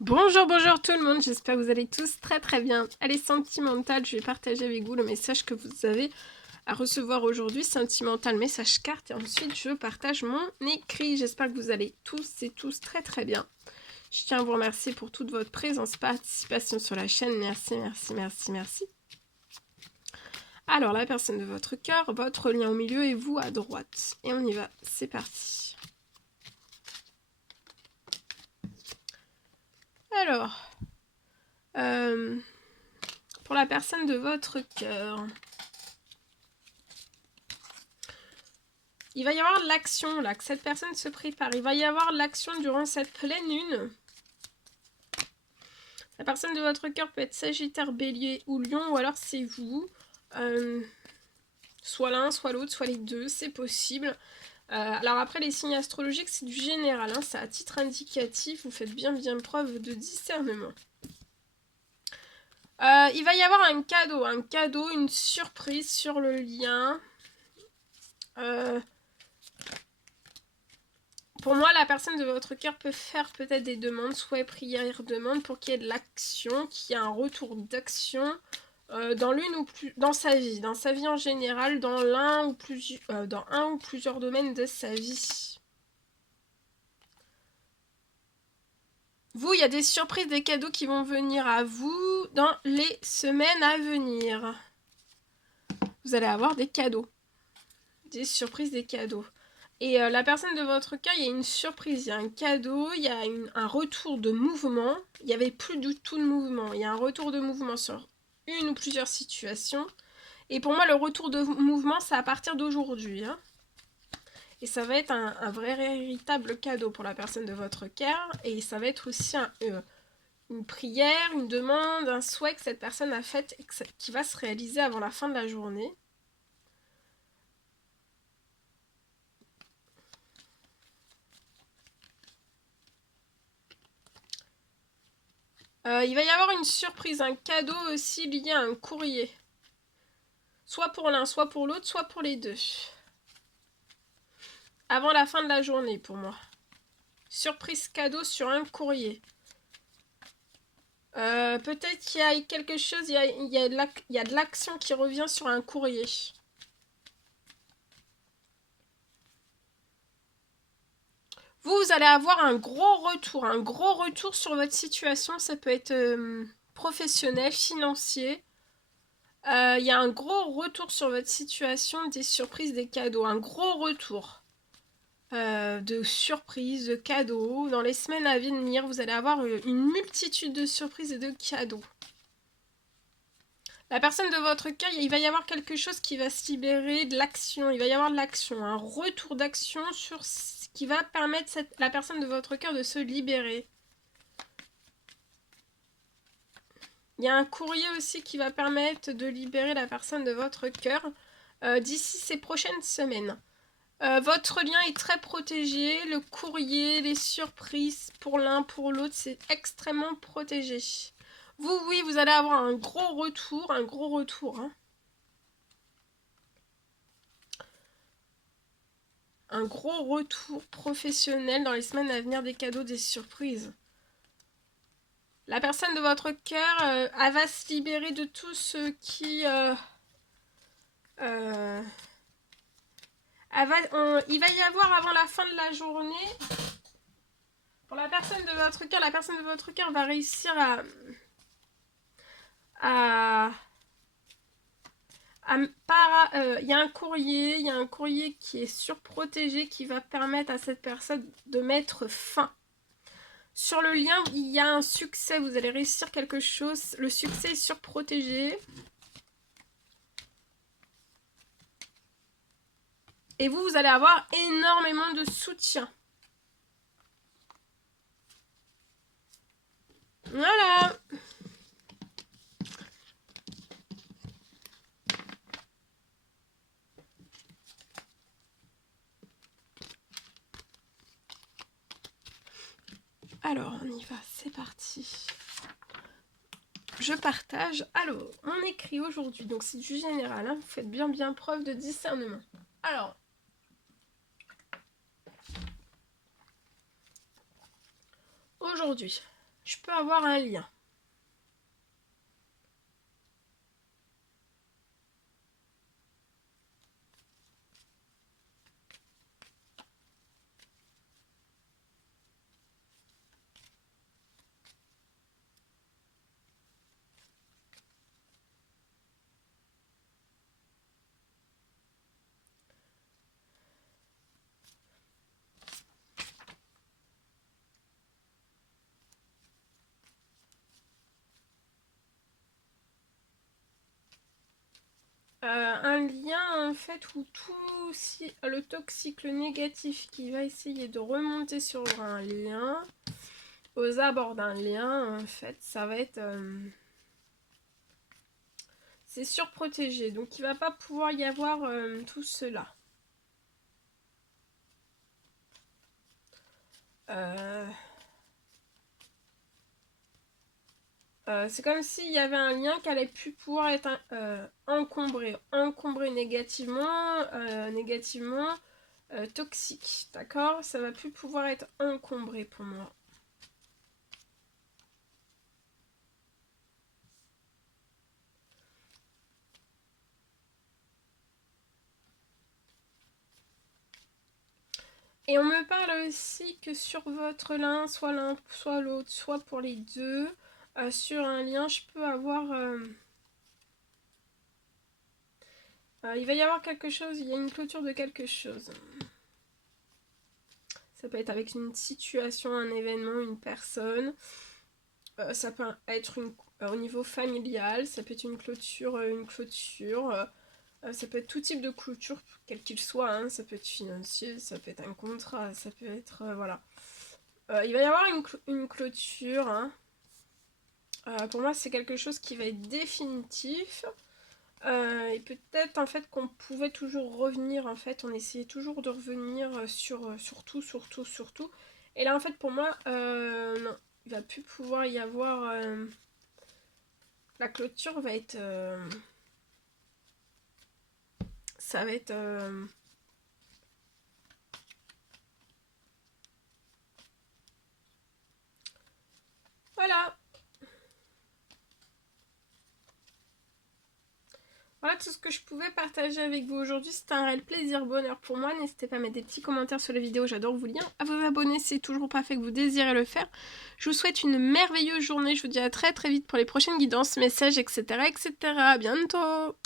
Bonjour, bonjour tout le monde, j'espère que vous allez tous très très bien. Allez, sentimental, je vais partager avec vous le message que vous avez à recevoir aujourd'hui. Sentimental, message carte, et ensuite je partage mon écrit. J'espère que vous allez tous et tous très très bien. Je tiens à vous remercier pour toute votre présence, participation sur la chaîne. Merci, merci, merci, merci. Alors, la personne de votre cœur, votre lien au milieu et vous à droite. Et on y va, c'est parti. Alors, pour la personne de votre cœur, il va y avoir l'action là, que cette personne se prépare. Il va y avoir l'action durant cette pleine lune. La personne de votre cœur peut être Sagittaire, Bélier ou Lion, ou alors c'est vous. Soit l'un, soit l'autre, soit les deux, c'est possible. Alors après, les signes astrologiques, c'est du général, hein, c'est à titre indicatif, vous faites bien preuve de discernement. Il va y avoir un cadeau, une surprise sur le lien. Pour moi, la personne de votre cœur peut faire peut-être des demandes, souhaits, prières, demandes pour qu'il y ait de l'action, qu'il y ait un retour d'action dans l'une ou plus, dans sa vie en général, dans un ou plusieurs domaines de sa vie. Vous, il y a des surprises, des cadeaux qui vont venir à vous dans les semaines à venir. Vous allez avoir des cadeaux, des surprises, des cadeaux. Et la personne de votre cœur, il y a une surprise, il y a un cadeau, il y a un retour de mouvement. Il n'y avait plus du tout de mouvement. Il y a un retour de mouvement sur une ou plusieurs situations. Et pour moi, le retour de mouvement, c'est à partir d'aujourd'hui. Hein. Et ça va être un vrai véritable cadeau pour la personne de votre cœur. Et ça va être aussi une prière, une demande, un souhait que cette personne a fait et qui va se réaliser avant la fin de la journée. Il va y avoir une surprise, un cadeau aussi lié à un courrier. Soit pour l'un, soit pour l'autre, soit pour les deux. Avant la fin de la journée pour moi. Surprise cadeau sur un courrier. Peut-être qu'il y a quelque chose, il y a de l'action qui revient sur un courrier. Vous allez avoir un gros retour sur votre situation. Ça peut être professionnel, financier. Il y a un gros retour sur votre situation, des surprises, des cadeaux. Un gros retour de surprises, de cadeaux. Dans les semaines à venir, vous allez avoir une multitude de surprises et de cadeaux. La personne de votre cœur, il va y avoir quelque chose qui va se libérer de l'action. Il va y avoir de l'action, un retour d'action sur ce qui va permettre la personne de votre cœur de se libérer. Il y a un courrier aussi qui va permettre de libérer la personne de votre cœur d'ici ces prochaines semaines. Votre lien est très protégé. Le courrier, les surprises pour l'un, pour l'autre, c'est extrêmement protégé. Vous, oui, vous allez avoir un gros retour. Hein. Un gros retour professionnel dans les semaines à venir, des cadeaux, des surprises. La personne de votre cœur, elle va se libérer de tout ce qui... il va y avoir avant la fin de la journée, pour la personne de votre cœur, la personne de votre cœur va réussir il y a un courrier qui est surprotégé qui va permettre à cette personne de mettre fin. Sur le lien, il y a un succès, vous allez réussir quelque chose. Le succès est surprotégé. Et vous allez avoir énormément de soutien. Voilà. Alors, on y va, c'est parti. Je partage. Alors, on écrit aujourd'hui, donc c'est du général, hein, vous faites bien preuve de discernement. Alors, aujourd'hui, je peux avoir un lien. Un lien en fait où tout le toxique, le négatif qui va essayer de remonter sur un lien, aux abords d'un lien, en fait, ça va être... c'est surprotégé, donc il va pas pouvoir y avoir tout cela. C'est comme s'il y avait un lien qui allait plus pouvoir être encombré négativement, toxique, d'accord? Ça va plus pouvoir être encombré pour moi. Et on me parle aussi que sur votre l'un, soit l'autre, soit pour les deux, sur un lien, je peux avoir... il va y avoir quelque chose, il y a une clôture de quelque chose. Ça peut être avec une situation, un événement, une personne. Ça peut être au niveau familial, ça peut être une clôture, ça peut être tout type de clôture, quel qu'il soit, hein. Ça peut être financier, ça peut être un contrat, ça peut être... voilà. Il va y avoir une clôture, hein. Pour moi, c'est quelque chose qui va être définitif. Et peut-être en fait qu'on pouvait toujours revenir, en fait, on essayait toujours de revenir sur tout. Et là, en fait, pour moi, non, il va plus pouvoir y avoir... la clôture va être... ça va être... voilà. Voilà tout ce que je pouvais partager avec vous aujourd'hui. C'était un réel plaisir, bonheur pour moi. N'hésitez pas à mettre des petits commentaires sur la vidéo, j'adore vous lire. À vous abonner si c'est toujours pas fait que vous désirez le faire. Je vous souhaite une merveilleuse journée. Je vous dis à très vite pour les prochaines guidances, messages, etc. etc. À bientôt.